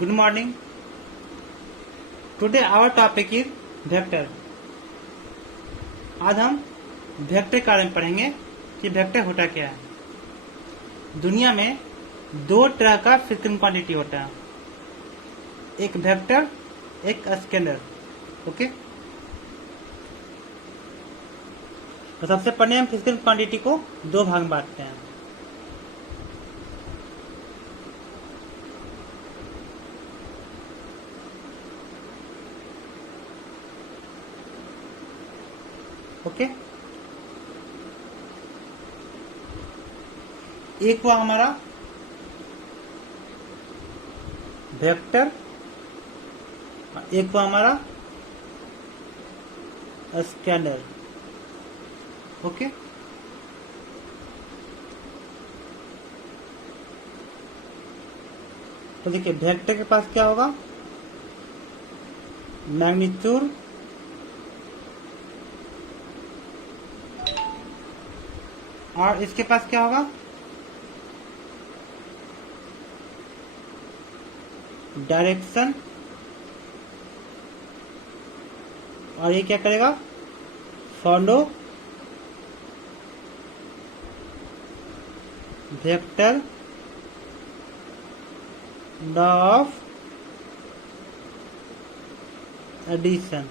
Good morning. Today our topic is vector. आज हम vector के बारे में पढ़ेंगे कि वेक्टर होता क्या है. दुनिया में दो तरह का फिजिकल क्वांटिटी होता है, एक वेक्टर, एक स्केलर. ओके, तो सबसे पहले हम फिजिकल क्वांटिटी को दो भाग में बांटते हैं. ओके, एक हुआ हमारा वेक्टर, एक हुआ हमारा स्केलर. ओके, तो देखिए वेक्टर के पास क्या होगा, मैग्नीट्यूड और इसके पास क्या होगा, डायरेक्शन. और ये क्या करेगा, follow vector law of addition.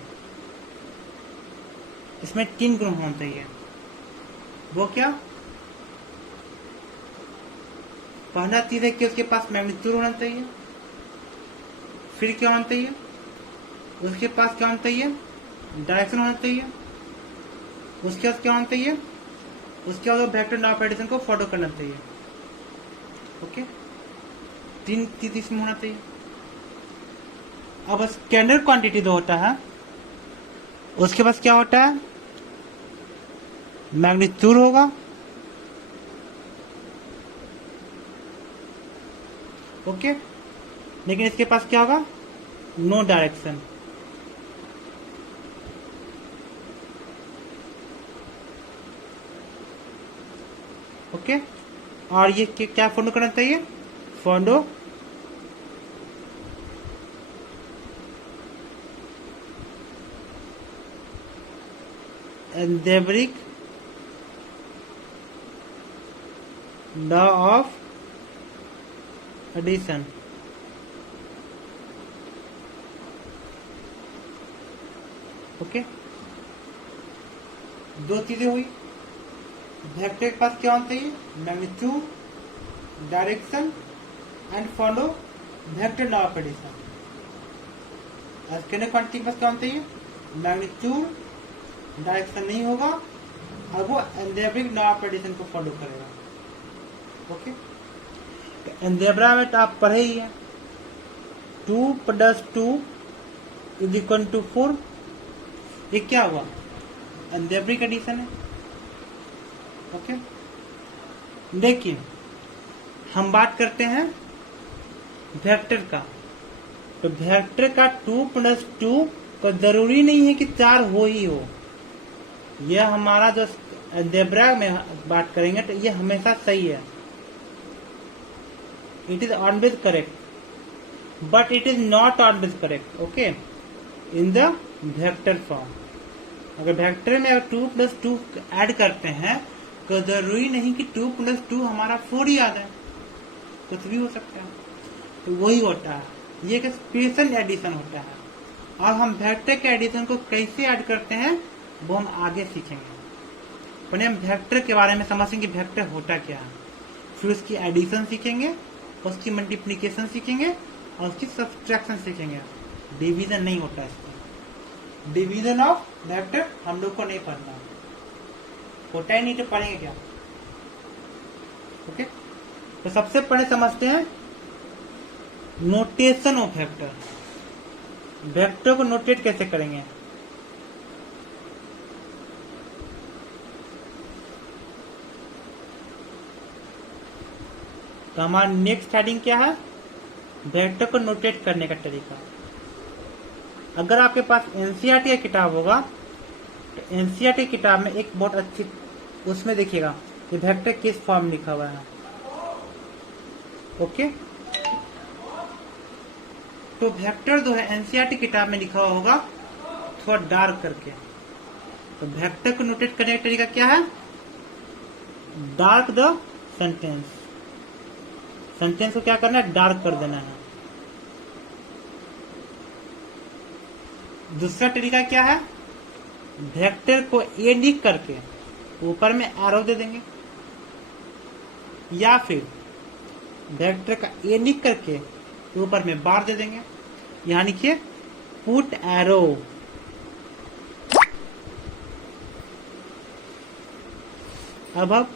इसमें तीन गुण होना चाहिए. वो क्या, पहला चीज है कि उसके पास मैग्नीट्यूड होना चाहिए. फिर क्या होना चाहिए, उसके पास क्या होना चाहिए, डायरेक्शन होना चाहिए. उसके बाद क्या होना चाहिए, उसके बाद वेक्टर लॉ ऑफ एडिशन को फॉलो करना चाहिए. ओके, तीन चीज इसमें होना चाहिए. अब स्केलर क्वांटिटी जो होता है उसके पास क्या होता है, मैग्नीट्यूड होगा. ओके, लेकिन इसके पास क्या होगा, नो डायरेक्शन. ओके, और ये क्या फॉलो करना चाहिए, follow algebraic law of addition. Okay, दो चीजें हुई. वेक्टर के पास क्या होना चाहिए, magnitude, direction and follow vector law of addition. Scalar quantity के पास क्या होना चाहिए, मैग्नीट्यूड, डायरेक्शन नहीं होगा और वो एल्जेब्रिक लॉ ऑफ एडिशन को फॉलो करेगा. ओके, एल्जेब्रा में तो आप पढ़े ही है, 2 + 2 = 4. ये क्या हुआ, एल्जेब्रिक एडिशन है. ओके, देखिए हम बात करते हैं वेक्टर का. तो वेक्टर का 2 + 2 को जरूरी नहीं है कि 4 हो ही हो. यह हमारा जो एल्जेब्रा में बात करेंगे तो ये हमेशा सही है. It is always correct, but it is not always correct. Okay, in the vector form. अगर वेक्टर में 2 + 2 ऐड करते हैं तो जरूरी नहीं कि 2 + 2 हमारा 4 ही आ जाए, कुछ भी हो सकता है. तो वही होता है, ये एक स्पेशल एडिशन होता है. और हम वेक्टर के एडिशन को कैसे ऐड करते हैं वो हम आगे सीखेंगे. पहले हम वेक्टर के बारे में समझेंगे कि वेक्टर होता क्या है, फिर उसकी एडिशन सीखेंगे, उसकी मल्टीप्लिकेशन सीखेंगे और उसकी सब्सट्रैक्शन सीखेंगे. डिवीजन नहीं होता इसका. डिवीजन ऑफ वेक्टर हम लोग को नहीं पढ़ना, होता ही नहीं तो पढ़ेंगे क्या. ओके, तो सबसे पहले समझते हैं नोटेशन ऑफ वेक्टर. वेक्टर को नोटेट कैसे करेंगे. तो हमारा नेक्स्ट हेडिंग क्या है, वेक्टर को नोटेट करने का तरीका. अगर आपके पास एनसीईआरटी का किताब होगा तो एनसीईआरटी की किताब में एक बहुत अच्छी, उसमें देखिएगा ये वेक्टर किस फॉर्म लिखा हुआ है. ओके, तो वेक्टर जो है एनसीईआरटी किताब में लिखा हुआ होगा थोड़ा डार्क करके। तो वेक्टर को नोटेट करने का तरीका क्या है? Dark the sentence. सेंटेंस को क्या करना है? डार्क कर देना है। दूसरा तरीका क्या है? वेक्टर को ए लिख करके ऊपर में एरो दे देंगे, या फिर वेक्टर का ए लिख करके ऊपर में बार दे देंगे। यहां लिखिए पुट एरो। अब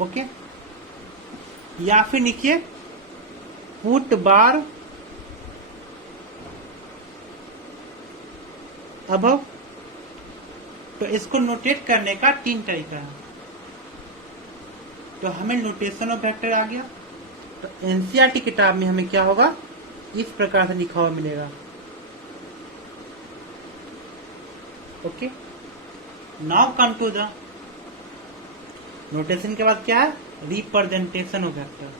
ओके, या फिर लिखिए पुट बार अब। तो इसको नोटेट करने का 3 तरीका है। तो हमें नोटेशन ऑफ वेक्टर आ गया। तो एनसीईआरटी किताब में हमें क्या होगा? इस प्रकार से लिखा हुआ मिलेगा। Okay, now come to the notation के बाद क्या है? Representation of vector.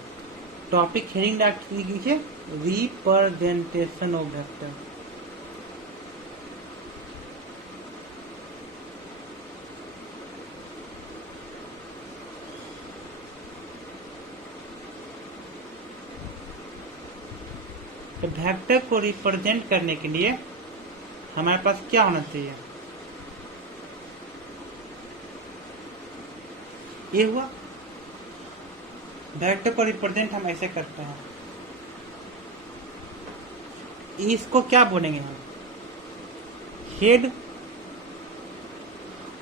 Topic heading लिखिए रिप्रेजेंटेशन ऑफ वेक्टर। तो वेक्टर को रिप्रेजेंट करने के लिए हमारे पास क्या होना चाहिए? ये हुआ वेक्टर को रिप्रेजेंट हम ऐसे करते हैं। इसको क्या बोलेंगे हम? हेड।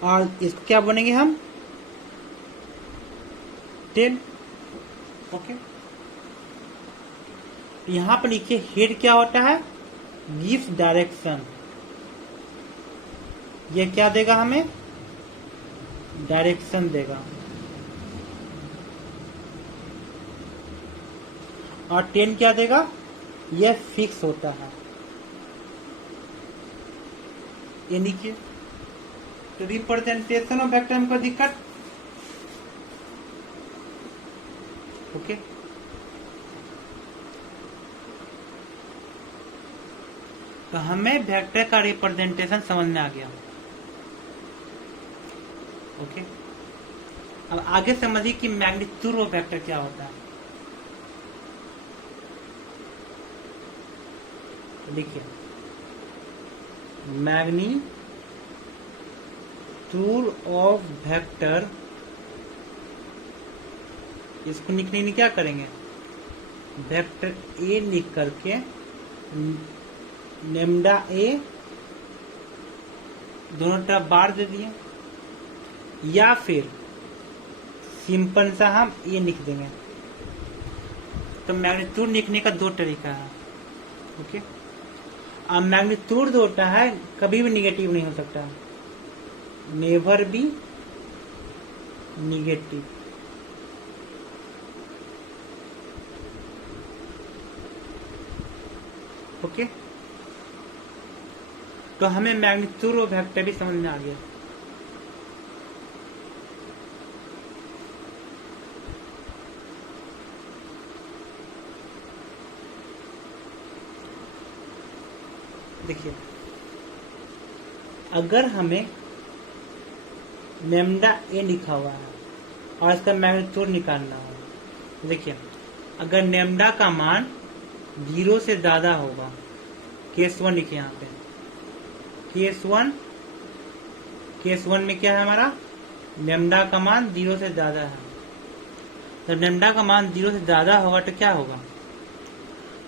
और इसको क्या बोलेंगे हम? टेल। ओके, यहां पर लिखिए हेड क्या होता है? Gives direction. ये क्या देगा हमें? डायरेक्शन देगा। और टेल क्या देगा? यह फिक्स होता है। ये लिखिए। तो रिप्रेजेंटेशन ऑफ वेक्टर में कोई दिक्कत? ओके, तो हमें वेक्टर का रिप्रेजेंटेशन समझ में आ गया। ओके, अब आगे समझिए कि मैग्नीट्यूड ऑफ वेक्टर क्या होता है। तो देखिए मैग्नीट्यूड ऑफ वेक्टर, इसको लिखने में क्या करेंगे? वेक्टर ए लिख करके लेमडा ए दोनों तरफ बार दे दिए, या फिर सिंपल सा हम ये लिख देंगे। तो मैग्नीट्यूड लिखने का 2 तरीका है। ओके, अब मैग्नीट्यूड जो होता है कभी भी निगेटिव नहीं हो सकता, नेवर बी निगेटिव। ओके, तो हमें मैग्नीट्यूड ऑफ वेक्टर भी समझ में आ गया। देखिए अगर हमें लेमडा ए लिखा हुआ है और इसका मैग्नीट्यूड निकालना हो, देखिए अगर लेमडा का मान 0 से ज्यादा होगा, केस 1 लिखे यहाँ पे, केस वन में क्या है हमारा? लेमडा का मान 0 से ज्यादा है। तो लेमडा का मान 0 से ज्यादा होगा तो क्या होगा?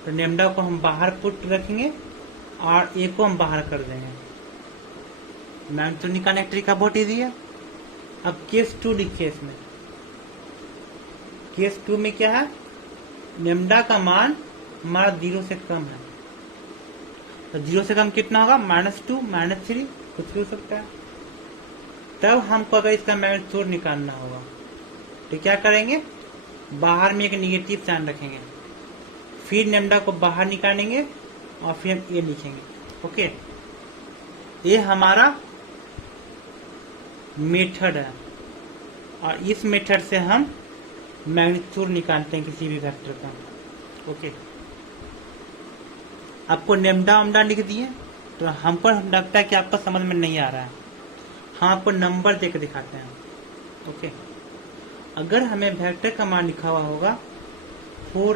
तो लेमडा को हम बाहर पुट रखेंगे और ए को हम बाहर कर देंगे। मैग्नीट्यूड निकालने का तरीका बहुत ईजी है। अब केस 2 लिखिए। इसमें केस 2 में क्या है? लेमडा का मान हमारा 0 से कम है। तो 0 से कम कितना होगा? -2, -3, कुछ भी हो सकता है। तब हमको अगर इसका मैग्नीट्यूड निकालना होगा तो क्या करेंगे? बाहर में एक निगेटिव साइन रखेंगे, फिर लेमडा को बाहर निकालेंगे और फिर हम ये लिखेंगे। ओके, ये हमारा मेथड है और इस मेथड से हम मैग्नीट्यूड निकालते हैं किसी भी वेक्टर का। ओके, आपको लेमडा ओमडा लिख दिए तो हमको लगता है कि आपको समझ में नहीं आ रहा है, हम आपको नंबर देकर दिखाते हैं। ओके, अगर हमें वेक्टर का मान लिखा हुआ होगा 4a,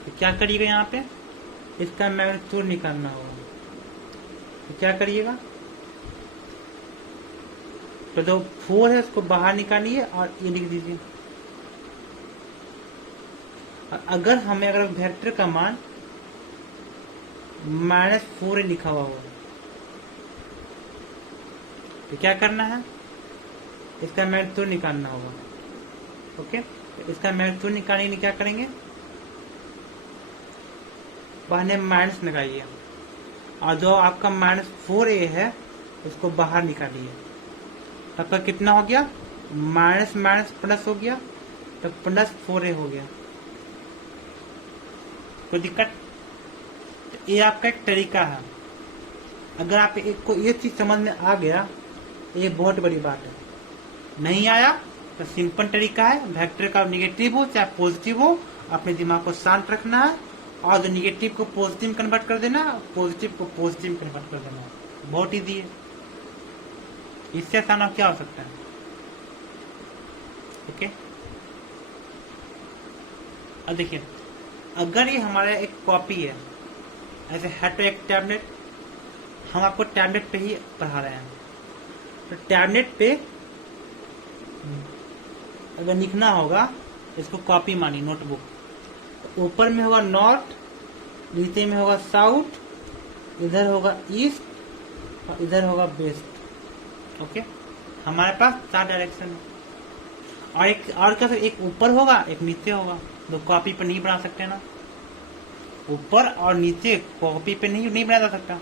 तो क्या करिएगा, यहाँ पे इसका मैग्नीट्यूड निकालना होगा। तो क्या करिएगा, तो जो 4 है उसको बाहर निकालिए और ये लिख दीजिए। अगर हमें वेक्टर का मान -4a लिखा हुआ होगा तो क्या करना है, इसका मैग्नीट्यूड निकालना होगा। ओके, तो इसका मैग्नीट्यूड निकालने के लिए क्या करेंगे, पहले माइनस लगाइए और जो आपका -4a है उसको बाहर निकालिए। आपका कितना हो गया, माइनस माइनस प्लस हो गया, तो +4a हो गया। कोई दिक्कत, तो ये आपका एक तरीका है। अगर आप एक को ये चीज समझ में आ गया, ये बहुत बड़ी बात है। नहीं आया तो सिंपल तरीका है, वेक्टर का निगेटिव हो चाहे पॉजिटिव हो, अपने दिमाग को शांत रखना है और जो निगेटिव को पॉजिटिव में कन्वर्ट कर देना, पॉजिटिव को पॉजिटिव में कन्वर्ट कर देना। बहुत इजी है, इससे आसान और क्या हो सकता है। ओके, अब देखिए, अगर ये हमारा एक कॉपी है, ऐसे है तो एक टैबलेट, हम आपको टैबलेट पे ही पढ़ा रहे हैं, तो टैबलेट पे अगर लिखना होगा, इसको कॉपी मानी नोटबुक, तो ऊपर में होगा नॉर्थ, नीचे में होगा साउथ, इधर होगा ईस्ट और इधर होगा वेस्ट। ओके, हमारे पास 4 डायरेक्शन है, और एक और क्या, एक ऊपर होगा एक नीचे होगा। तो कॉपी पे नहीं बना सकते ना, ऊपर और नीचे कॉपी पे नहीं बना जा सकता,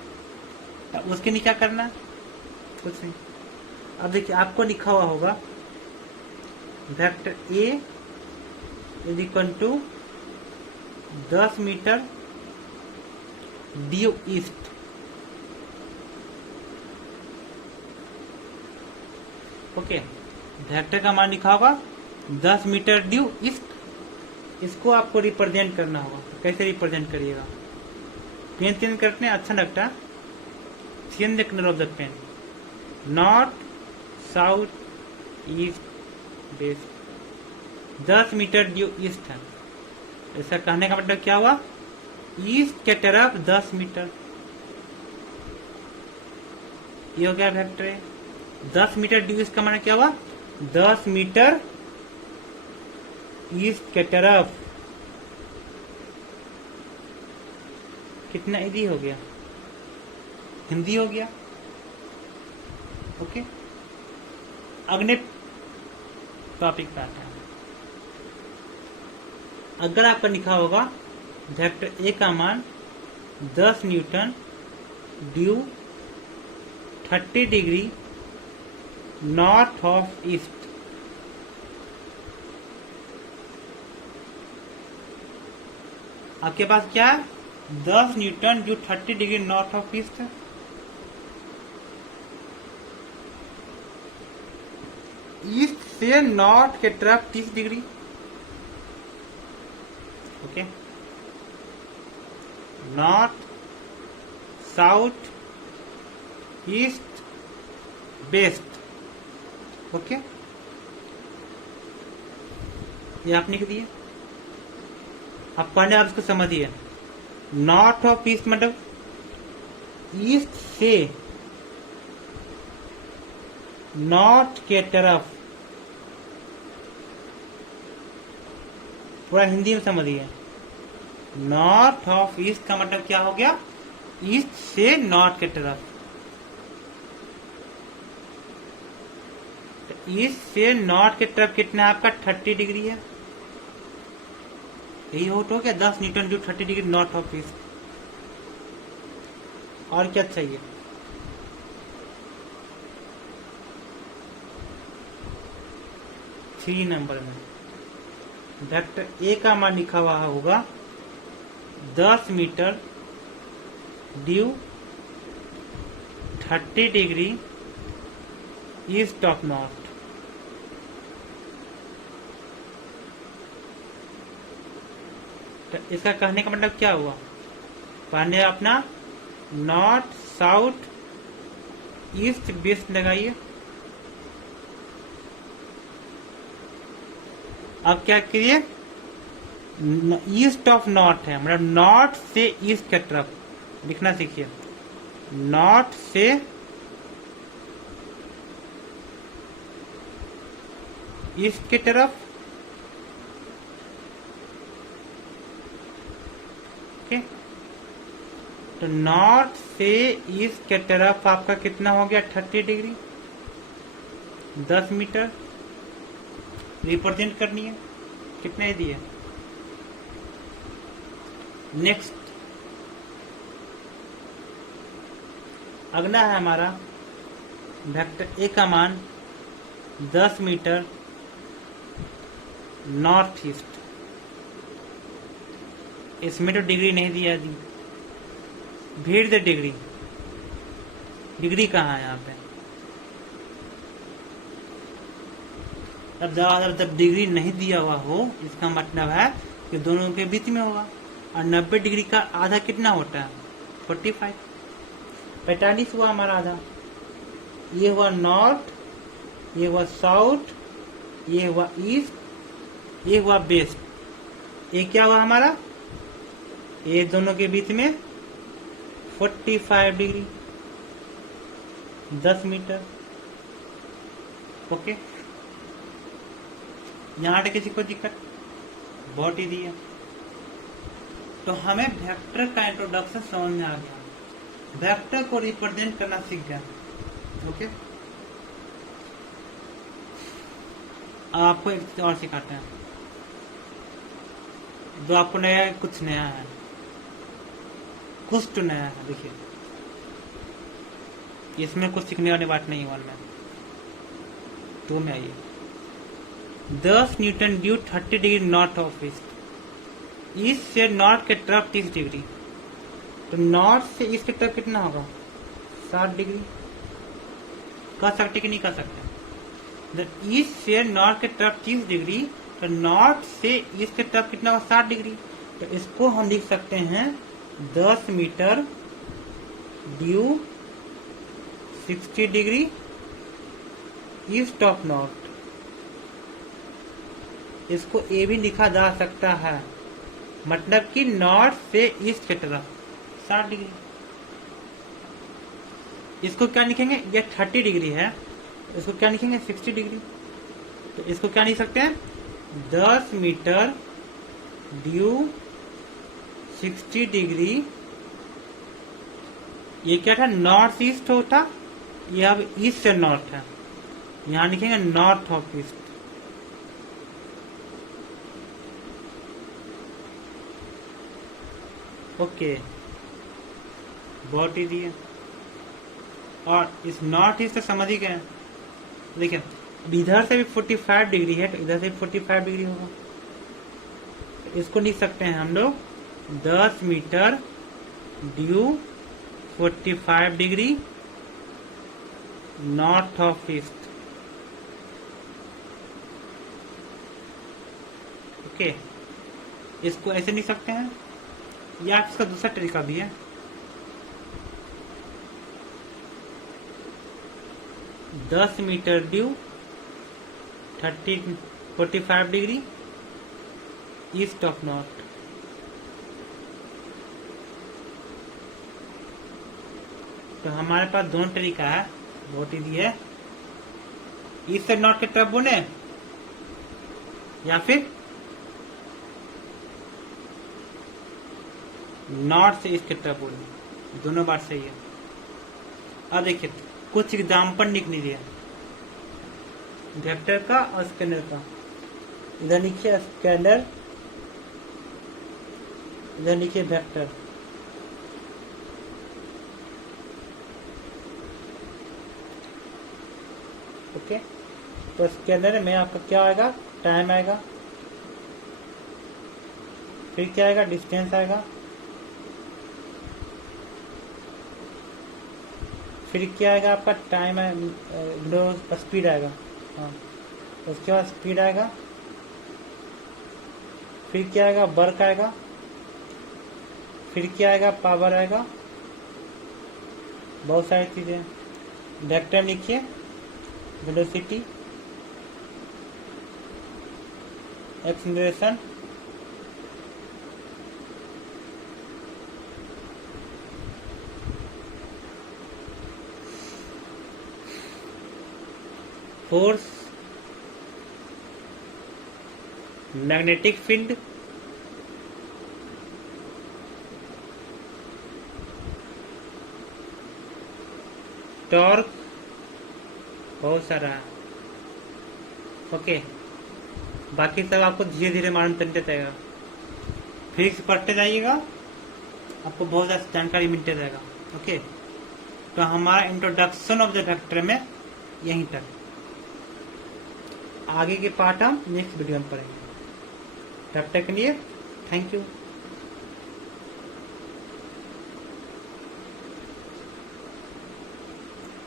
तो उसके लिए क्या करना है, कुछ नहीं। अब देखिए, आपको लिखा हुआ होगा vector A is equal to 10 meter due east. Okay, vector का मान लिखा होगा 10 मीटर ड्यू ईस्ट। इसको आपको रिप्रेजेंट करना होगा, तो कैसे रिप्रेजेंट करिएगा, पेन चेंज करते हैं, अच्छा लगता है, change the colour of the pen, north south east west. 10 meter due east है, ऐसा कहने का मतलब क्या हुआ, ईस्ट के तरफ 10 मीटर, ये हो गया वेक्टर। 10 मीटर ड्यू ईस्ट का मतलब क्या हुआ, 10 मीटर ईस्ट के तरफ। कितना इजी हो गया, हिंदी हो गया। ओके, अगले टॉपिक पे आता है। अगर आपका लिखा होगा वेक्टर ए का मान 10 newton due 30 degree north of east, आपके पास क्या है, 10 newton due 30 degree north of east है। ईस्ट से नॉर्थ के तरफ 30 degree. Okay, north south east waste. Okay, ये आपने लिख दिए। आप पहले आप इसको समझिए, नॉर्थ ऑफ ईस्ट मतलब ईस्ट से नॉर्थ के तरफ, पूरा हिंदी में समझिए, नॉर्थ ऑफ ईस्ट का मतलब क्या हो गया, ईस्ट से नॉर्थ के तरफ। तो ईस्ट से नॉर्थ के तरफ कितना आपका 30 डिग्री है, यही हो तो क्या, 10 newton due 30 degree north of east. और क्या चाहिए, थ्री नंबर में वेक्टर ए का मान लिखा हुआ होगा 10 meter due 30 degree east of north. तो इसका कहने का मतलब क्या हुआ, पहले अपना नॉर्थ साउथ ईस्ट वेस्ट लगाइए। अब क्या करिए, ईस्ट ऑफ नॉर्थ है, मतलब नॉर्थ से ईस्ट की तरफ लिखना सीखिए। नॉर्थ से ईस्ट की तरफ, ओके। तो नॉर्थ से ईस्ट की तरफ आपका कितना हो गया, 30 डिग्री, 10 मीटर रिप्रेजेंट करनी है। कितने दिए। नेक्स्ट अगला है हमारा वेक्टर ए का मान 10 मीटर नॉर्थ ईस्ट। इसमें तो डिग्री नहीं दिया दी, भेज दे डिग्री। डिग्री कहाँ है यहाँ पे, जब डिग्री नहीं दिया हुआ हो इसका मतलब है कि दोनों के बीच में होगा। और 90 डिग्री का आधा कितना होता है, 45। 45 हुआ हमारा आधा। ये हुआ नॉर्थ, ये हुआ साउथ, ये हुआ ईस्ट, ये हुआ वेस्ट। ये क्या हुआ हमारा, ये दोनों के बीच में 45 डिग्री, 10 मीटर। ओके, यहाँ तक किसी को दिक्कत, बहुत ही दिया। तो हमें वेक्टर का इंट्रोडक्शन समझ में आ गया, वेक्टर को रिप्रेजेंट करना सीख गया। ओके, अब आपको एक चीज और सिखाते हैं जो आपको नया है, कुछ नया है, कुछ तो नया है। देखिए, इसमें कुछ सीखने वाली बात नहीं है। तो में आइए, 10 newton due 30 degree north of east. East से नॉर्थ के तरफ 30 डिग्री, तो नॉर्थ से ईस्ट की तरफ कितना होगा, 60 डिग्री। कर सकते कि नहीं कर सकते, ईस्ट से नॉर्थ की तरफ 30 डिग्री, तो नॉर्थ से ईस्ट की तरफ कितना होगा, 60 डिग्री। तो इसको हम लिख सकते हैं 10 meter due 60 degree east of north. इसको ए भी लिखा जा सकता है, मतलब कि नॉर्थ से ईस्ट की तरफ 60 डिग्री। इसको क्या लिखेंगे, ये 30 डिग्री है, इसको क्या लिखेंगे, 60 डिग्री। तो इसको क्या लिख सकते हैं, 10 मीटर ड्यू 60 डिग्री। ये क्या था, नॉर्थ ईस्ट होता, ये अब ईस्ट से नॉर्थ है, यहां लिखेंगे नॉर्थ ऑफ ईस्ट। ओके, बहुत इजी है। और इस नॉर्थ ईस्ट तक समझ ही गए। देखिए, इधर से भी 45 डिग्री है, तो इधर से भी 45 डिग्री होगा। इसको लिख सकते हैं हम लोग 10 meter due 45 degree north of east. Okay, इसको ऐसे लिख सकते हैं, या इसका दूसरा तरीका भी है। 10 meter due 45 degree east of north. तो हमारे पास दोनों तरीका है, बहुत इजी है। ईस्ट से नॉर्थ की तरफ बोले, या फिर नॉर्थ से ईस्ट की तरफ बोले, दोनों बात सही है। अब देखिए, कुछ एग्जाम्पल लिख लीजिए वेक्टर का और स्केलर का। इधर लिखिए स्केलर, इधर लिखिए वेक्टर। ओके, तो स्केलर में आपका क्या आएगा, टाइम आएगा, फिर क्या आएगा, डिस्टेंस आएगा, फिर क्या आएगा आपका टाइम है, स्पीड आएगा। हाँ, उसके बाद स्पीड आएगा, फिर क्या आएगा, वर्क आएगा, फिर क्या आएगा, पावर आएगा, बहुत सारी चीजें। वेक्टर लिखिए, velocity, acceleration, force, magnetic field, torque, बहुत सारा है। ओके, बाकी सब आपको धीरे धीरे मालूम चलते जाएगा। फिजिक्स पढ़ते जाइएगा, आपको बहुत ज़्यादा जानकारी मिलते जाएगा। ओके, तो हमारा इंट्रोडक्शन ऑफ द वेक्टर में यहीं तक। आगे के पार्ट हम नेक्स्ट वीडियो में पढ़ेंगे। तब तक के लिए थैंक यू।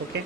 ओके।